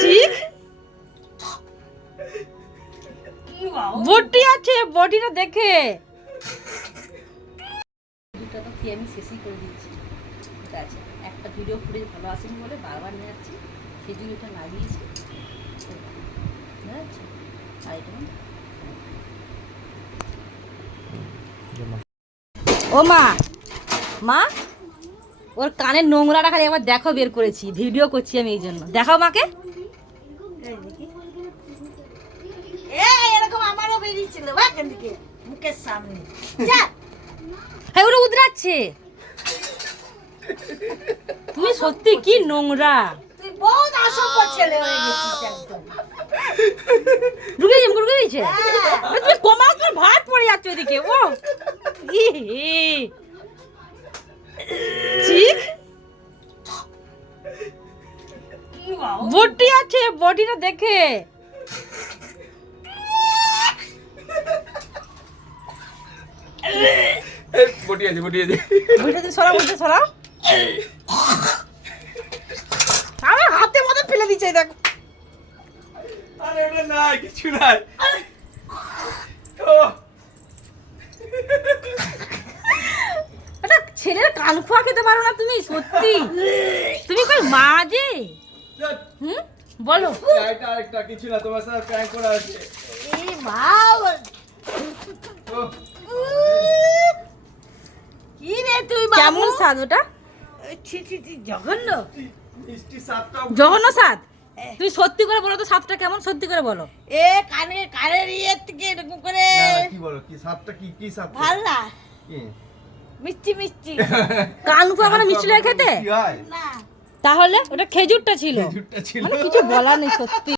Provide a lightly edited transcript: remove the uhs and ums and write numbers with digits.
ঠিক বটি আছে, বটিটা দেখে ভিডিওটা তো খেয়ে আমি শেষই করে দিচ্ছি। ঠিক আছে, একটা ভিডিও ফুটেজ ভালো আসেনি বলে বারবার নিয়ে যাচ্ছি, সেই জন্য এটা লাগিয়েছি। ও মা, মা ওর কানের নোংরাটা খালি একবার দেখো, বের করেছি, ভিডিও করছি আমি এই জন্য। দেখাও মাকে। এরকম আমারও বেরিয়েছিল এখান থেকে মুখের সামনে। হ্যাঁ, ওরা উদরাচ্ছে। তুমি সত্যি কি নোংরা, তুই বহুত অসভ্য ছেলে হয়ে গেছিস একদম। ঢুকে দিয়েছে। তুমি কমা করে ভাত পড়ে যাচ্ছে ওদিকে। ও ঠিক বটি আছে, বটিটা দেখে বটি আছে, বটি আছে। বটিটা সরাও, বটিটা সরাও। আমার হাতে মধ্যে ফেলে দিচ্ছে, দেখো। আরে ওটা নাই, কিছু নাই। ও একটা ছেলের কান খোয়া খেতে পারো না তুমি, সত্যি তুমি কই মা যে? হুম, বলো। আরেকটা কিছু না, তোমার সাথে প্র্যাঙ্ক করা আছে। এই বাবা, ও কি রে তুই কেমন স্বাদ ওটা? ছি ছি ছি, জঘন্য। মিষ্টি সাতটা জঘন্য স্বাদ। তুমি সত্যি করে বলো তো, স্বাদটা কেমন, সত্যি করে বলো। এ কানের ইয়ে থেকে এরকম করে কি বলো, কি সাতটা, কি সাত? ভাল না, কি মিষ্টি মিষ্টি কান খোয়া মানে মিষ্টি লাগে খেতে? কি হয়? না। তাহলে ওটা খেজুরটা ছিল, খেজুরটা ছিল। মানে কিছু বলার নেই সত্যি।